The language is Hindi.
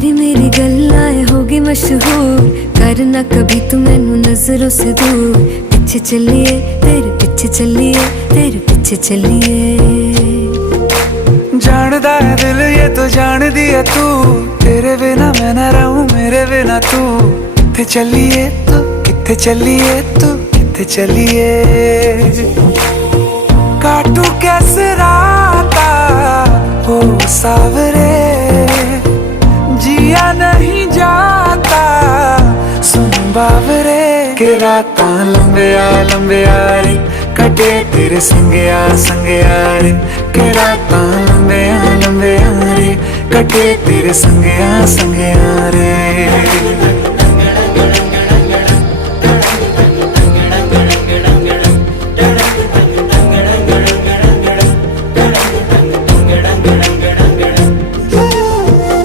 तेरी मेरी गल्लाएं होगी मशहूर, करना कभी तू मैनू नजरों से दूर। पीछे चलिए तेरे पीछे चलिए, तेरे पीछे चलिए। जानदा है दिल ये तो जान दिया तू, तेरे बिना मैं ना रहूं मेरे बिना तू। किथे चलिए तू, किथे चलिए तू, किथे चलिए। काटू कैसे राता हो सावरे, जिया नहीं जाता सुन बावरे। के राता लंबिया लंबिया रे, कटे तेरे संगया संगया रे। के राता लंबिया लंबिया रे, कटे तेरे संगया संगया रे।